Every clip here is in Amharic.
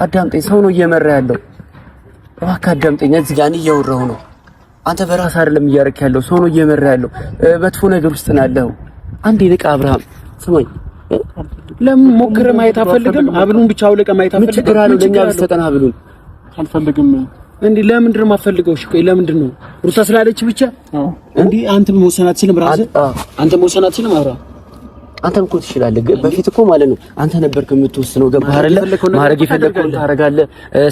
አዳምጠኝ። ሰው ነው እየመራ ያለው። እባክህ አዳምጠኝ። እዚህ ጋር እያወራሁ ነው። አንተ በራስህ አይደለም እያረክ ያለው፣ ሰው ነው እየመራ ያለው። መጥፎ ነገር ውስጥ ነው ያለው። አንዴ ንቃ አብርሃም፣ ስማኝ። ለምን ሞክረህ ማየት አፈልግም? ሀብሉን ብቻ አውልቀህ ማየት አፈልግም? ችግር አለው ለኛ ብትሰጠን ሀብሉን አልፈልግም። እንዴ ለምንድን ነው የማፈልገው? እሺ ቆይ ለምንድን ነው ሩታ ስላለች ብቻ? እንዴ አንተ መወሰን አትችልም? ራስህ አንተ መወሰን አትችልም? አብርሃም አንተም እኮ ትችላለህ። በፊት እኮ ማለት ነው አንተ ነበርክ የምትወስነው። ገባህ አይደለ? ማድረግ የፈለግከውን ታደርጋለህ።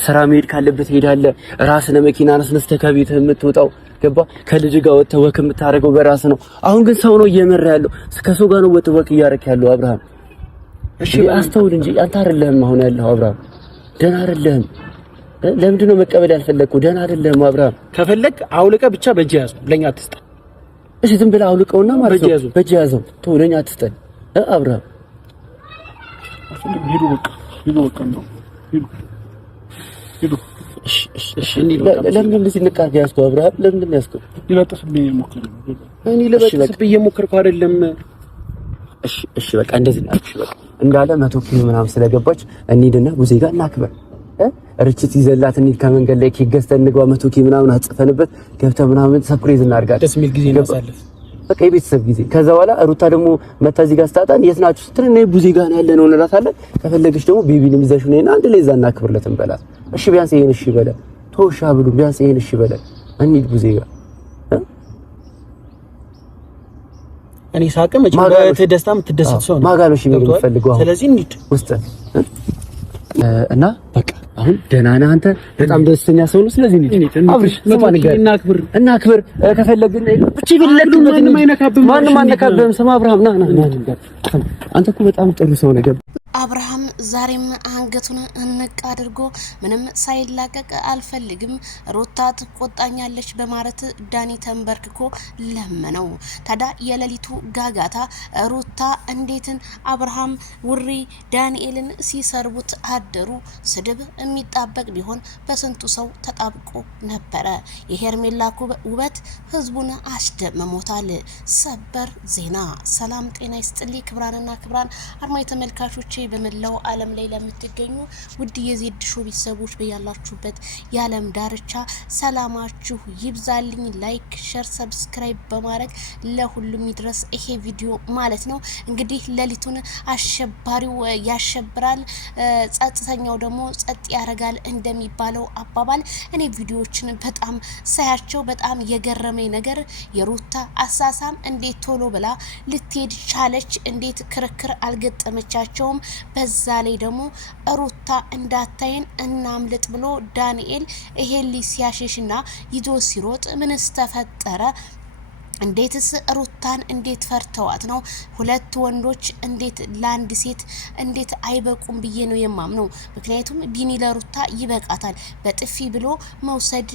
ስራ መሄድ ካለበት ትሄዳለህ። ራስህ ለመኪና አስነስተህ ከቤት የምትወጣው ገባህ? ከልጅ ጋር ወጥተህ ወክ የምታደርገው በራስህ ነው። አሁን ግን ሰው ነው እየመራ ያለው። ከሰው ጋር ነው ወጥተህ ወክ እያደረክ ያለው አብርሃም። እሺ አስተውል እንጂ አንተ አይደለህም አሁን ያለው አብርሃም። ደህና አይደለህም። ለምንድን ነው መቀበል ያልፈለግከው? ደህና አይደለህም አብርሃም። ከፈለግ አውልቀህ ብቻ በእጅ ያዘው፣ ለኛ አትስጠን። እሺ ዝም ብለህ አውልቀውና ማለት ነው በእጅ ያዘው፣ ተው ለኛ አትስጠን አብርሃም። ሄዱ በቃ ነው ሄዱ። እሺ ለምን እንደዚህ ንቃት ያዝከው አብርሃም? ለምን ያዝከው? ይለጥፍብኝ የሞከረው እኔ ለበጥፍብኝ የሞከርኩ አይደለም። እሺ በቃ እንደዚህ ነው። እሺ በቃ እንዳለ 100 ኪሎ ምናምን ስለገባች እንሂድና ቡዜ ጋር እናክበር። ርችት ይዘላት እንሂድ። ከመንገድ ላይ ኬክ ገዝተን እንግባ። 100 ኪሎ ምናምን አጽፈንበት ገብተህ ምናምን ሰርፕራይዝ እናድርጋለን። ደስ የሚል ጊዜ እናሳልፍ። በቃ የቤተሰብ ጊዜ። ከዛ በኋላ ሩታ ደግሞ መታ እዚህ ጋር ስታጣን የት ናችሁ ስትል እኔ ቡዜ ጋር ነው ያለነው እንላታለን። ከፈለግሽ ደግሞ ቤቢንም ይዘሽ ነይና አንድ ላይ እዛ እናክብርለት እንበላት። እሺ ቢያንስ ይሄን እሺ በለን። ተውሻ ብሉ ቢያንስ ይሄን እሺ በለን። እንሂድ ቡዜ ጋር። እኔ ሳቅም ደስታ የምትደሰት ሰው ነው ማጋሎሽ የሚፈልገው አሁን። ስለዚህ እንሂድ ውስጥ እና በቃ አሁን ደህና ነህ አንተ? በጣም ደስተኛ ሰው ነው። ስለዚህ እንሂድ አብርሽ፣ እናክብር። ከፈለግን ብቻ ቢለቅ ማንም አይነካብህም። ስማ አብርሃም ና አንተ እኮ በጣም ጥሩ ሰው ነገር። አብርሃም ዛሬም አንገቱን እንቅ አድርጎ ምንም ሳይላቀቅ አልፈልግም ሩታ ትቆጣኛለች በማለት ዳኒ ተንበርክኮ ለመነው። ታዲያ የሌሊቱ ጋጋታ ሩታ እንዴትን አብርሃም ውሪ ዳንኤልን ሲሰርቡት አደሩ። ስድብ የሚጣበቅ ቢሆን በስንቱ ሰው ተጣብቆ ነበረ። የሄርሜላ ውበት ህዝቡን አስደምሞታል። ሰበር ዜና። ሰላም ጤና ይስጥልኝ ክብራንና ክብራን አድማጭ ተመልካቾቼ በመላው ዓለም ላይ ለምትገኙ ውድ የዜድ ሾው ቤተሰቦች በያላችሁበት የዓለም ዳርቻ ሰላማችሁ ይብዛልኝ። ላይክ፣ ሼር፣ ሰብስክራይብ በማድረግ ለሁሉም ይድረስ ይሄ ቪዲዮ ማለት ነው። እንግዲህ ሌሊቱን አሸባሪው ያሸብራል፣ ጸጥተኛው ደግሞ ጸጥ ያረጋል እንደሚባለው አባባል እኔ ቪዲዮዎችን በጣም ሳያቸው በጣም የገረመኝ ነገር የሩታ አሳሳም እንዴት ቶሎ ብላ ልትሄድ ቻለች? እንዴት ክርክር አልገጠመቻቸውም? በዛ ላይ ደግሞ ሩታ እንዳታየን እናምልጥ ብሎ ዳንኤል ይሄን ሲያሸሽና ይዞ ሲሮጥ ምንስ ተፈጠረ? እንዴትስ ሩታን እንዴት ፈርተዋት ነው? ሁለት ወንዶች እንዴት ለአንድ ሴት እንዴት አይበቁም ብዬ ነው የማምነው። ምክንያቱም ቢኒ ለሩታ ይበቃታል። በጥፊ ብሎ መውሰድ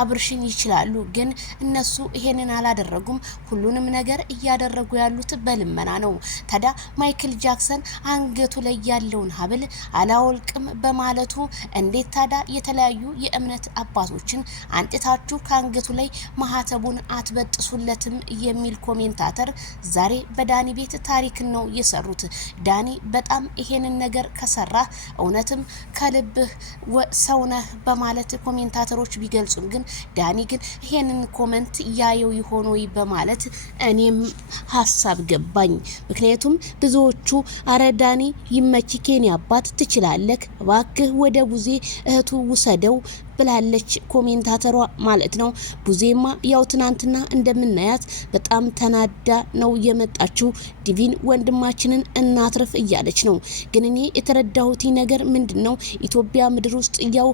አብርሽን ይችላሉ፣ ግን እነሱ ይሄንን አላደረጉም። ሁሉንም ነገር እያደረጉ ያሉት በልመና ነው። ታዲያ ማይክል ጃክሰን አንገቱ ላይ ያለውን ሀብል አላወልቅም በማለቱ እንዴት ታዲያ የተለያዩ የእምነት አባቶችን አንጥታችሁ ከአንገቱ ላይ ማህተቡን አትበጥ ሱለትም የሚል ኮሜንታተር ዛሬ በዳኒ ቤት ታሪክ ነው የሰሩት። ዳኒ በጣም ይሄንን ነገር ከሰራ እውነትም ከልብህ ሰውነህ በማለት ኮሜንታተሮች ቢገልጹም ግን ዳኒ ግን ይሄንን ኮሜንት ያየው ይሆን ወይ በማለት እኔም ሐሳብ ገባኝ። ምክንያቱም ብዙዎቹ አረ ዳኒ ይመችህ ኬኒ አባት ትችላለህ፣ እባክህ ወደ ቡዜ እህቱ ውሰደው ብላለች ኮሜንታተሯ ማለት ነው። ቡዜማ ያው ትናንትና እንደምናያት በጣም ተናዳ ነው የመጣችው። ዲቪን ወንድማችንን እናትርፍ እያለች ነው። ግን እኔ የተረዳሁት ነገር ምንድነው ኢትዮጵያ ምድር ውስጥ ያው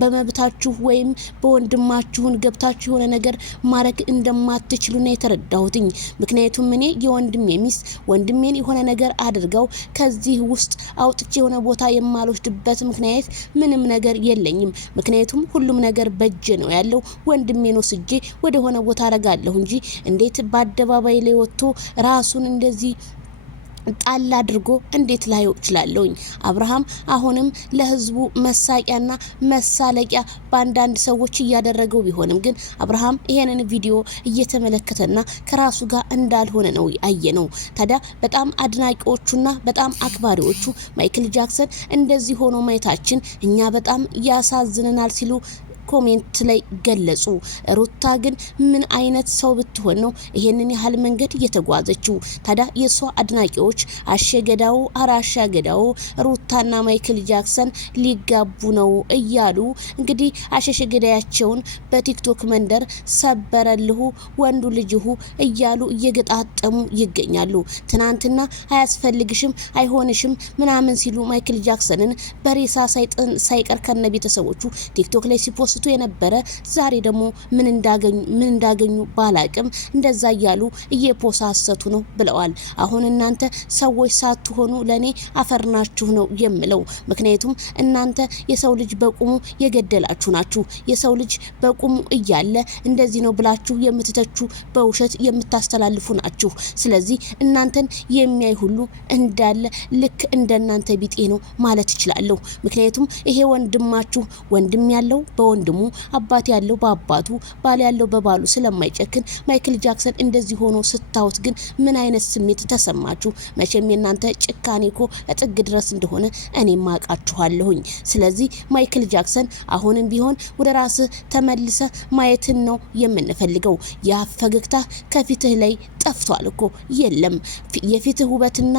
በመብታችሁ ወይም በወንድማችሁን ገብታችሁ የሆነ ነገር ማረክ እንደማትችሉ ነው የተረዳሁት። ምክንያቱም እኔ የወንድሜ ሚስት ወንድሜን የሆነ ነገር አድርገው ከዚህ ውስጥ አውጥቼ የሆነ ቦታ የማልወስድበት ምክንያት ምንም ነገር የለኝም። ምክንያቱም ሁሉም ነገር በእጄ ነው ያለው። ወንድሜን ወስጄ ወደ ሆነ ቦታ አረጋለሁ እንጂ እንዴት በአደባባይ ላይ ወጥቶ ራሱን እንደዚህ ጣል አድርጎ እንዴት ላየው እችላለሁኝ? አብርሃም አሁንም ለህዝቡ መሳቂያና መሳለቂያ በአንዳንድ ሰዎች እያደረገው ቢሆንም ግን አብርሃም ይሄንን ቪዲዮ እየተመለከተና ከራሱ ጋር እንዳልሆነ ነው ያየነው። ታዲያ በጣም አድናቂዎቹና በጣም አክባሪዎቹ ማይክል ጃክሰን እንደዚህ ሆኖ ማየታችን እኛ በጣም ያሳዝነናል ሲሉ ኮሜንት ላይ ገለጹ። ሩታ ግን ምን አይነት ሰው ብትሆን ነው ይሄንን ያህል መንገድ እየተጓዘችው? ታዲያ የሷ አድናቂዎች አሸገዳው አራሻገዳው ሩታና ማይክል ጃክሰን ሊጋቡ ነው እያሉ እንግዲህ አሸሸገዳያቸውን በቲክቶክ መንደር ሰበረልሁ ወንዱ ልጅሁ እያሉ እየገጣጠሙ ይገኛሉ። ትናንትና አያስፈልግሽም አይሆንሽም ምናምን ሲሉ ማይክል ጃክሰንን በሬሳ ሳይቀር ከነ ቤተሰቦቹ ቲክቶክ ላይ ሲፖስቱ የነበረ ዛሬ ደግሞ ምን እንዳገኙ ባላቅም እንደዛ እያሉ እየፖሳሰቱ ነው ብለዋል። አሁን እናንተ ሰዎች ሳትሆኑ ለኔ አፈርናችሁ ነው የምለው። ምክንያቱም እናንተ የሰው ልጅ በቁሙ የገደላችሁ ናችሁ። የሰው ልጅ በቁሙ እያለ እንደዚህ ነው ብላችሁ የምትተቹ በውሸት የምታስተላልፉ ናችሁ። ስለዚህ እናንተን የሚያይ ሁሉ እንዳለ ልክ እንደናንተ ቢጤ ነው ማለት እችላለሁ። ምክንያቱም ይሄ ወንድማችሁ ወንድም ያለው በወንድሙ አባት ያለው በአባቱ ባል ያለው በባሉ ስለማይጨክን ማይክል ጃክሰን እንደዚህ ሆኖ ስታውት ግን ምን አይነት ስሜት ተሰማችሁ? መቼም የናንተ ጭካኔኮ ለጥግ ድረስ እንደሆነ እኔም አውቃችኋለሁኝ። ስለዚህ ማይክል ጃክሰን አሁንም ቢሆን ወደ ራስህ ተመልሰ ማየትን ነው የምንፈልገው። ያ ፈገግታ ከፊትህ ላይ ጠፍቷል እኮ የለም። የፊትህ ውበትና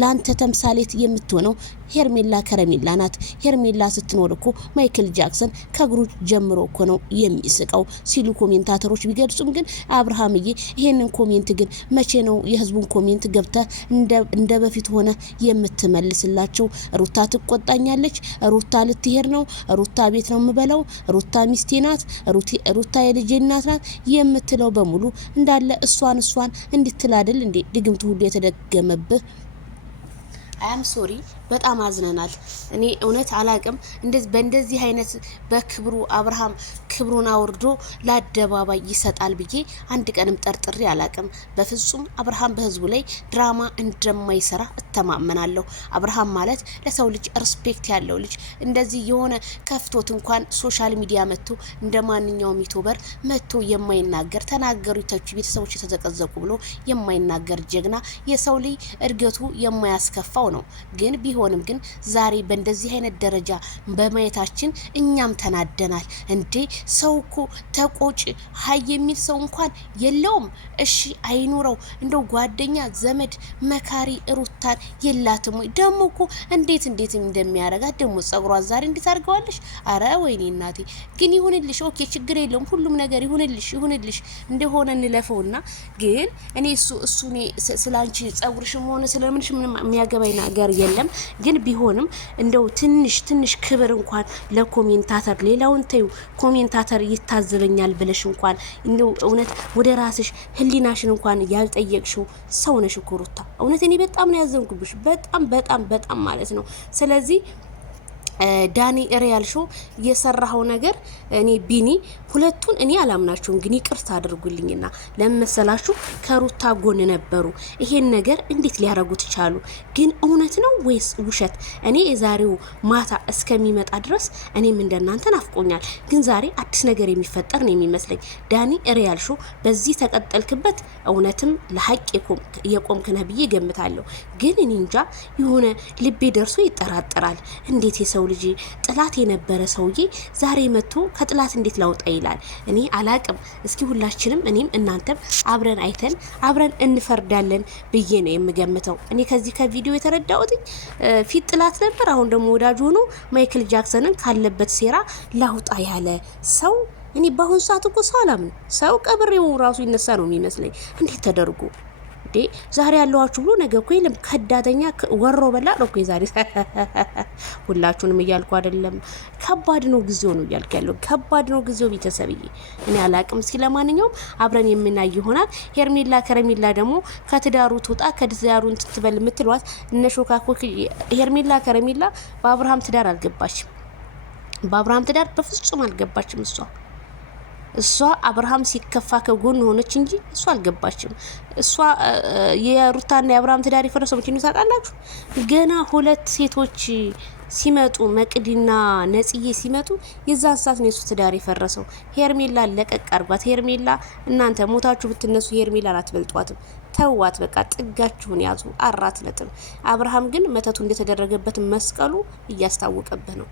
ላንተ ተምሳሌት የምትሆነው ሄርሜላ ከረሜላ ናት። ሄርሜላ ስትኖር እኮ ማይክል ጃክሰን ከእግሩ ጀምሮ እኮ ነው የሚስቀው ሲሉ ኮሜንታተሮች ቢገልጹም ግን አብርሃምዬ ይሄንን ኮሜንት ግን መቼ ነው የህዝቡን ኮሜንት ገብተ እንደ በፊት ሆነ የምትመልስላቸው? ሩታ ትቆጣኛለች፣ ሩታ ልትሄድ ነው፣ ሩታ ቤት ነው የምበለው፣ ሩታ ሚስቴ ናት፣ ሩታ የልጄ እናት ናት የምትለው በሙሉ እንዳለ እሷን እንድትላደል እንዴ ድግምቱ ሁሉ የተደገመብህ። አም ሶሪ በጣም አዝነናል። እኔ እውነት አላቅም በእንደዚህ አይነት በክብሩ አብርሃም ክብሩን አውርዶ ለአደባባይ ይሰጣል ብዬ አንድ ቀንም ጠርጥሬ አላቅም። በፍጹም አብርሃም በህዝቡ ላይ ድራማ እንደማይሰራ እተማመናለሁ። አብርሃም ማለት ለሰው ልጅ ሪስፔክት ያለው ልጅ እንደዚህ የሆነ ከፍቶት እንኳን ሶሻል ሚዲያ መጥቶ እንደማንኛውም ዩቲዩበር መጥቶ የማይናገር ተናገሩ ይተቹ ቤተሰቦች የተዘቀዘቁ ብሎ የማይናገር ጀግና የሰው ልጅ እድገቱ የማያስከፋው ነው። ግን ቢሆንም ግን ዛሬ በእንደዚህ አይነት ደረጃ በማየታችን እኛም ተናደናል። እንዴ ሰው እኮ ተቆጭ ሀይ የሚል ሰው እንኳን የለውም። እሺ አይኑረው እንደው ጓደኛ ዘመድ መካሪ ሩታን የላትም ወይ? ደሞ እኮ እንዴት እንደሚያረጋት ደሞ ጸጉሯን ዛሬ እንዴት አድርገዋለሽ? አረ ወይኔ እናቴ። ግን ይሁንልሽ፣ ኦኬ ችግር የለውም ሁሉም ነገር ይሁንልሽ እንደሆነ እንለፈውና ግን እኔ እሱ እኔ ስላንቺ ጸጉርሽም ሆነ ስለምንሽ ምንም የሚያገባኝ ነገር የለም። ግን ቢሆንም እንደው ትንሽ ክብር እንኳን ለኮሜንታተር ሌላውን ተዩ ኮሜንታተር ይታዘበኛል ብለሽ እንኳን እንደው እውነት ወደ ራስሽ ህሊናሽን እንኳን ያልጠየቅሽው ሰው ነሽ እኮ ሩታ። እውነት እኔ በጣም ነው ያዘንኩብሽ፣ በጣም ማለት ነው። ስለዚህ ዳኒ ሪያል ሾው የሰራው ነገር እኔ ቢኒ ሁለቱን እኔ አላምናቸውም። ግን ይቅርታ አድርጉልኝና ለመሰላችሁ ከሩታ ጎን ነበሩ። ይሄን ነገር እንዴት ሊያረጉት ቻሉ? ግን እውነት ነው ወይስ ውሸት? እኔ የዛሬው ማታ እስከሚመጣ ድረስ እኔም እንደናንተ ናፍቆኛል። ግን ዛሬ አዲስ ነገር የሚፈጠር ነው የሚመስለኝ። ዳኒ ሪያል ሾው በዚህ ተቀጠልክበት እውነትም ለሐቅ የቆምክ ነህ ብዬ ገምታለሁ። ግን እኔ እንጃ የሆነ ልቤ ደርሶ ይጠራጠራል። እንዴት የሰው ልጅ ጥላት የነበረ ሰውዬ ዛሬ መጥቶ ከጥላት እንዴት ላውጣ ይላል? እኔ አላቅም። እስኪ ሁላችንም እኔም እናንተም አብረን አይተን አብረን እንፈርዳለን ብዬ ነው የምገምተው። እኔ ከዚህ ከቪዲዮ የተረዳሁት ፊት ጥላት ነበር፣ አሁን ደግሞ ወዳጅ ሆኖ ማይክል ጃክሰንን ካለበት ሴራ ላውጣ ያለ ሰው። እኔ በአሁኑ ሰዓት እኮ ሰው አላምን። ሰው ቀብሬው ራሱ ይነሳ ነው የሚመስለኝ። እንዴት ተደርጎ ዛሬ ያለዋችሁ ብሎ ነገ እኮ የለም። ከዳተኛ ወሮ በላ ነው እኮ ዛሬ። ሁላችሁንም እያልኩ አይደለም፣ ከባድ ነው ጊዜው ነው እያልኩ ያለው። ከባድ ነው ጊዜው ቤተሰብዬ። እኔ አላቅም። እስኪ ለማንኛውም አብረን የምናይ ይሆናል። ሄርሜላ ከረሜላ ደግሞ ከትዳሩ ትውጣ ከትዳሩ እንትትበል የምትሏት እነሾካኮክ ሄርሜላ ከረሜላ በአብርሃም ትዳር አልገባችም። በአብርሃም ትዳር በፍጹም አልገባችም እሷ። እሷ አብርሃም ሲከፋ ከጎን ሆነች እንጂ እሷ አልገባችም። እሷ የሩታና የአብርሃም ትዳር የፈረሰው መቼ ነው ታውቃላችሁ? ገና 2 ሴቶች ሲመጡ መቅዲና ነጽዬ ሲመጡ የዛን ሰዓት ነው የሱ ትዳር የፈረሰው። ሄርሜላ ለቀቅ አርጓት። ሄርሜላ እናንተ ሞታችሁ ብትነሱ ሄርሜላን አትበልጧትም። ተዋት በቃ ጥጋችሁን ያዙ። 4 ነጥብ። አብርሃም ግን መተቱ እንደተደረገበት መስቀሉ እያስታወቀብህ ነው።